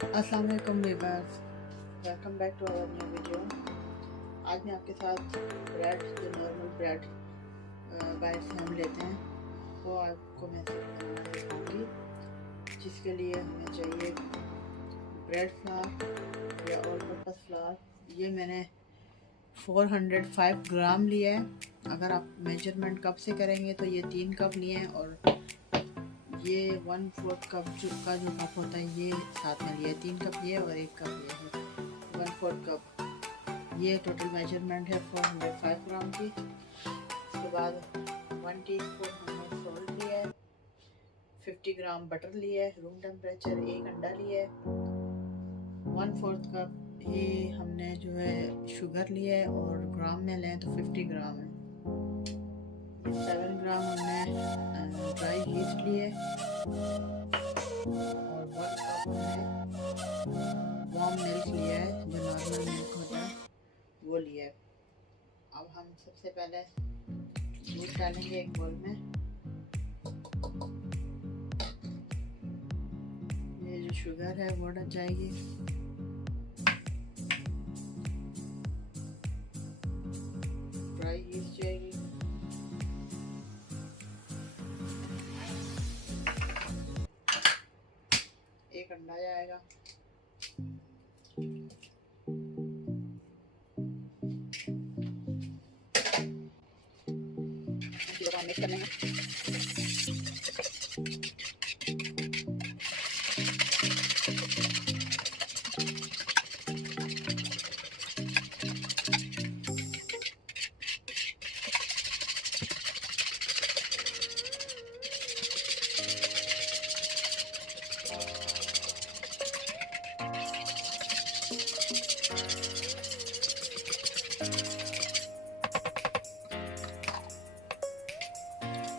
अस्सलाम वालेकुम viewers, welcome back to our new video. आज मैं आपके साथ ब्रेड, जो नॉर्मल ब्रेड बाहर से हम लेते हैं, वो आपको मैं बनाना सिखाऊंगी। जिसके लिए हमें चाहिए ब्रेड फ्लावर या ऑल पर्पस फ्लावर। ये मैंने 405 ग्राम लिया है। अगर आप मेजरमेंट कप से करेंगे तो ये 3 कप लिए हैं, और ये 1/4 कप का जो कप होता है ये साथ में लिया है। 3 कप ये और 1 कप ये है, 1/4 कप। ये टोटल मेजरमेंट है 405 ग्राम की। उसके बाद 1 टीस्पून हमने सॉल्ट लिया है, 50 ग्राम बटर लिया है रूम टेम्परेचर, 1 अंडा लिया है, 1/4 कप ये हमने जो है शुगर लिया है, और ग्राम में लें तो 50 ग्राम है। 7 ग्राम हमने ड्राई यीस्ट लिए, और 1 कप हमने वार्म मिल्क लिया है, जो नॉर्मल मिल्क होता है वो लिया है। अब हम सबसे पहले दूध डालेंगे एक बोल में। ये जो शुगर है वो डल जाएगी। ड्राई यीस्ट जाएगी, एक अंडा जाएगा, मिक्स कर लेंगे।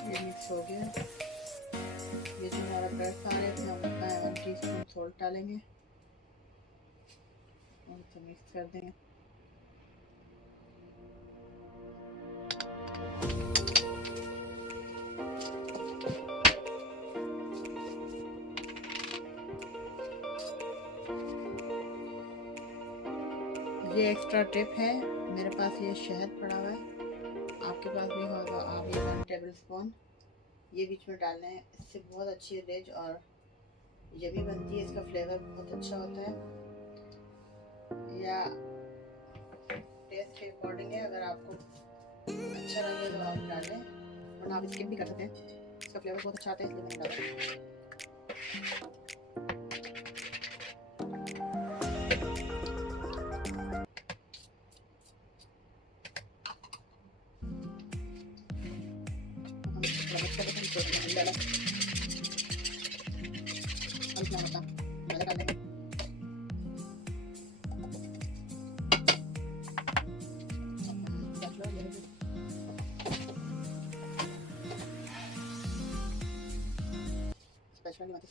ये मिक्स हो गया। ये जो हमारा ब्रेड फ्लावर है, हम उसमें 1 टीस्पून सॉल्ट डालेंगे और इसे मिक्स कर देंगे। ये एक्स्ट्रा टिप है, मेरे पास ये शहद पड़ा हुआ है, आपके पास भी होगा। आप ये 1 टेबल स्पून ये बीच में डालना है। इससे बहुत अच्छी रिच और यम्मी बनती है, इसका फ्लेवर बहुत अच्छा होता है। या टेस्ट के अकॉर्डिंग है, अगर आपको अच्छा लगे तो आप डालें, वरना आप स्किप भी कर सकते हैं। इसका फ्लेवर बहुत अच्छा आता है, इसलिए मैंने डाला।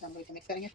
हम लोग इसे मिक्स करेंगे।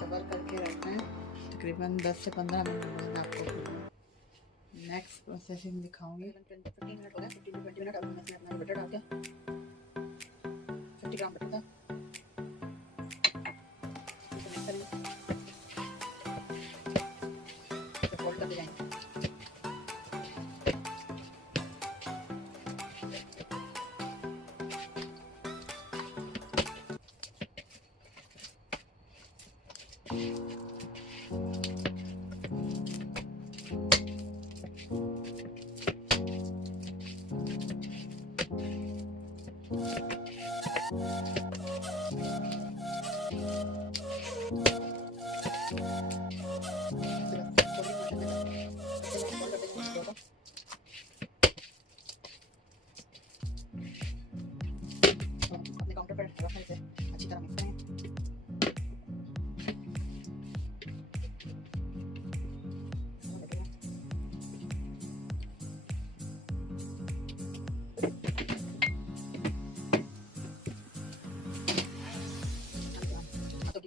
कवर करके रखना है तकरीबन 10 से 15 मिनट में। आपको नेक्स्ट प्रोसेसिंग दिखाऊंगी। 15 मिनट हो गए, 15 से 20 मिनट। अब मैं अपना बटर डाल के 50 ग्राम बटर था, इसे मिक्स करेंगे, इसे फोल्ड करते जाएंगे। अपने काउंटर पर रखने से अच्छी तरह मिक्स करें।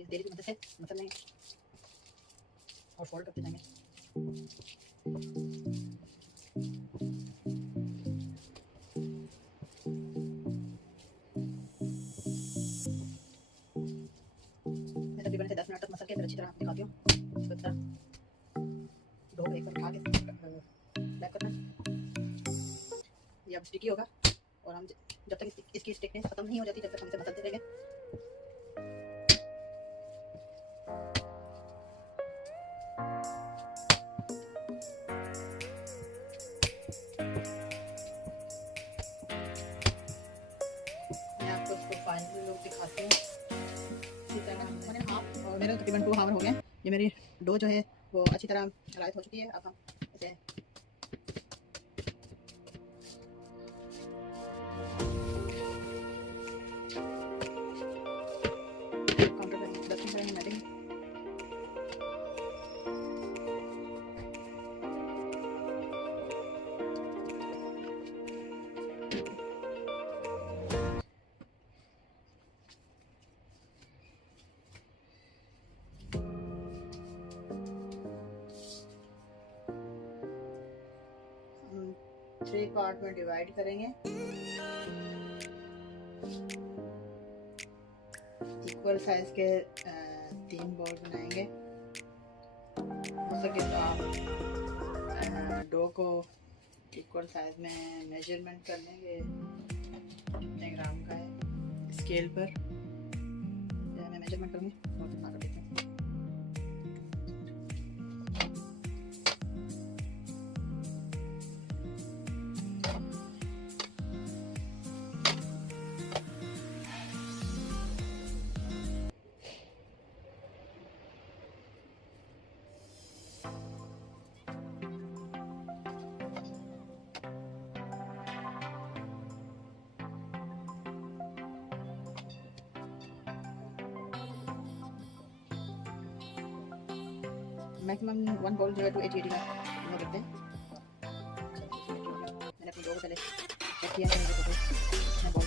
डेली की मदद से मसल लेंगे और फोल्ड करते जाएंगे। मैं तकरीबन 10 मिनट तक मसल के फिर अच्छी तरह दिखाती हूँ। इसको तरह डो को एक बार उठा के बैक करना। ये अब स्टिकी होगा और हम जब तक इसकी स्टिकनेस खत्म नहीं हो जाती तब तक हम इसे मसलते रहेंगे। फाइनल लुक दिखाती हूँ। इसी तरह मैंने हाफ और मेरे तकरीबन 2 आवर हो गए। ये मेरी डो जो है वो अच्छी तरह राइस हो चुकी है। अब हम इसे काउंटर पर डस्टिंग करेंगे, मैटिंग। हम 3 पार्ट में डिवाइड करेंगे। इक्वल साइज के 3 बॉल बनाएंगे। हो सके तो आप डो को इक्वल साइज में मेजरमेंट कर लेंगे। कितने ग्राम का है स्केल पर मैं मेजरमेंट करूँगी और दिखा कर देते हैं। मैक्सिमम 1 बॉल जो है 280 का हम करते हैं। मैंने अपनी डो को पहले चेक किया है। मेरे को बॉल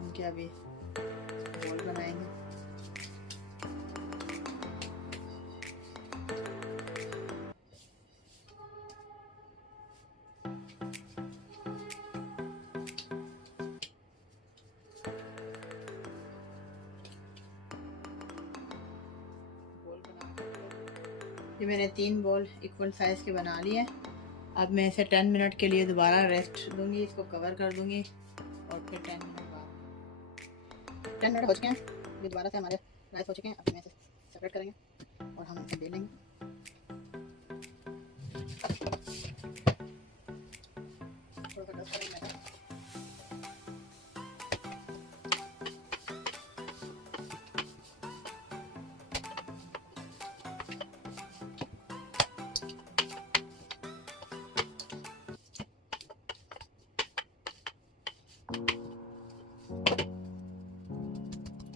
इनके अभी बॉल बनाएंगे। ये मैंने 3 बॉल इक्वल साइज़ के बना लिए। अब मैं इसे 10 मिनट के लिए दोबारा रेस्ट दूंगी। इसको कवर कर दूंगी और फिर 10 मिनट बाद 10 मिनट हो चुके हैं। ये दोबारा से हमारे राइस हो चुके हैं। अब मैं इसे सेपरेट करेंगे और हम इसे बेल लेंगे। थोड़ा सा डस्ट करेंगे।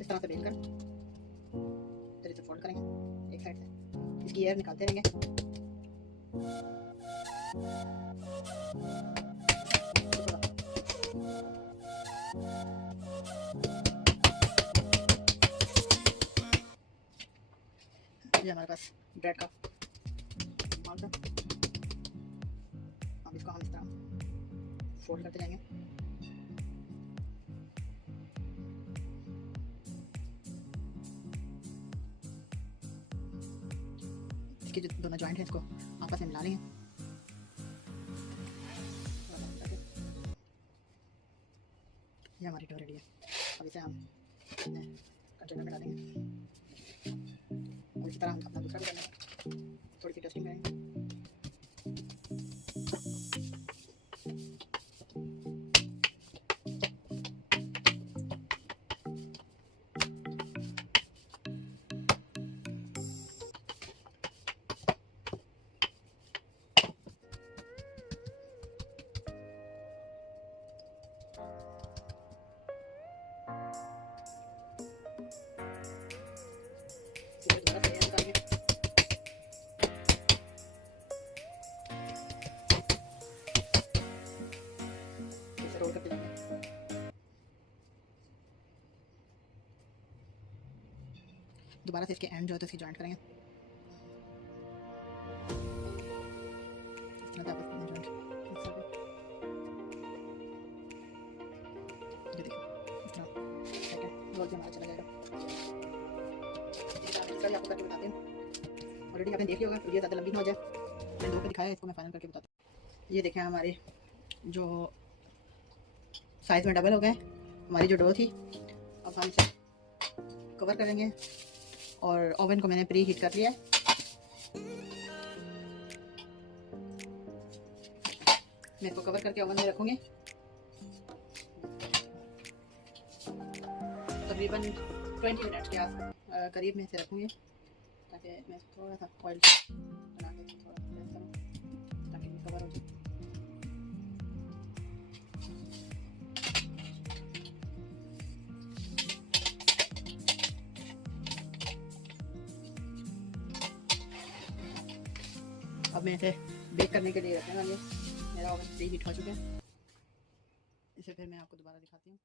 इस तरह से बेल कर फिर इसे फोल्ड करेंगे एक साइड से। इसकी एयर निकालते रहेंगे। ये हमारे पास ब्रेड का माल था। अब इसको हम इस तरह फोल्ड करते जाएंगे। इसके जो दोनों जॉइंट हैं इसको आपस में मिला लेंगे। ये हमारी डो रेडी है। अब इसे हम कंटेनर में डालेंगे और इसी तरह हम अपना दूसरा भी करना है, थोड़ी सी टेस्टिंग करेंगे। रोल करते जाएंगे, दोबारा से इसके एंड जो है तो इसकी जॉइंट करेंगे, इस तरह आपस में जॉइंट इस तरह ये देखिए इस तरह ठीक है, रोल भी हमारा चला जाएगा। इसका आपको करके बताते हैं, ऑलरेडी आपने देख लिया होगा, वीडियो ज़्यादा लंबी ना हो जाए, मैंने 2 पे दिखाया, इसको मैं फाइनल करके बताता हूँ। ये देखें हमारे जो साइज़ में डबल हो गए हमारी जो डो थी। अब हम इसे कवर करेंगे और ओवन को मैंने प्री हीट कर लिया है। मैं इसको कवर करके ओवन में रखूँगी तकरीबन 20 मिनट के आस करीब में इसे रखूँगी, ताकि मैं थोड़ा सा ऑयल बना के थोड़ा ताकि कवर हो जाए। अब मैं इसे बेक करने के लिए रखने वाली हूँ, मेरा ओवन प्री हीट हो चुका है। इसे फिर मैं आपको दोबारा दिखाती हूँ।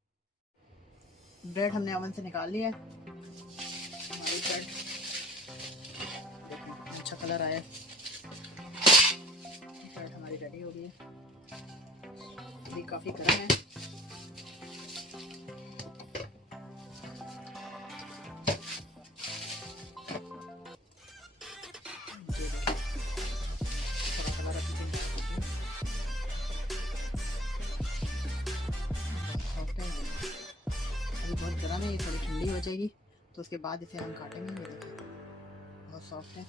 ब्रेड हमने ओवन से निकाल लिया है, हमारी ब्रेड देखिए अच्छा कलर आया, ब्रेड हमारी रेडी हो गई है, अभी काफ़ी गर्म है। बहुत गर्म है, ये थोड़ी ठंडी हो जाएगी तो उसके बाद इसे हम काटेंगे। ये देखिए बहुत सॉफ्ट है,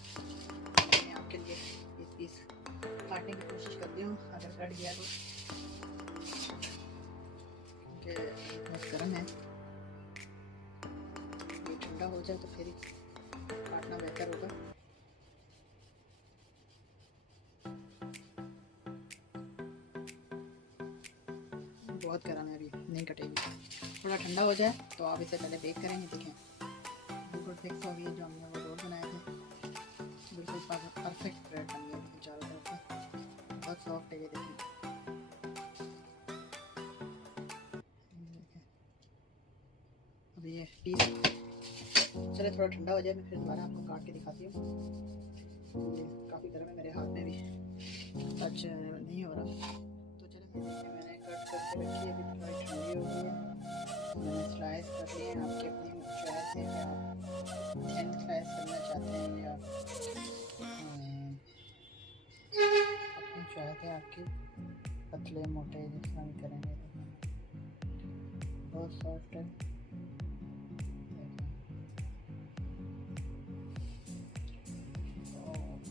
मैं आपके लिए इस पीस काटने की कोशिश करती हूँ, अगर कट गया तो, क्योंकि बहुत गर्म है, ये ठंडा हो जाए तो फिर ही काटना बेहतर होगा। बहुत गर्म है, अभी नहीं कटेगी, थोड़ा ठंडा हो जाए तो आप इसे पहले बेक करेंगे। देखें बिल्कुल फिक्स हो गई, जो हमने वो रोल बनाए थे बिल्कुल परफेक्ट ब्रेड बन गई चारों तरफ से, बहुत सॉफ्ट है। ये देखें अभी ये पीस चले थोड़ा ठंडा हो जाए, मैं फिर दोबारा आपको काट के दिखाती हूँ। ये काफ़ी गर्म है, मेरे हाथ में भी टच नहीं हो रहा, तो चले मैंने कट करके रखी है, अभी थोड़ी ठंडी हो गई है, मैंने स्लाइस कर लिए हैं। आपकी अपनी चॉइस है कि आप थिन स्लाइस करना चाहते हैं या अपनी चॉइस है आपकी, पतले मोटे जिस तरह भी करेंगे। बहुत सॉफ्ट है, तो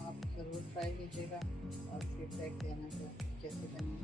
आप ज़रूर ट्राई कीजिएगा और फीडबैक देना कि कैसे बनी।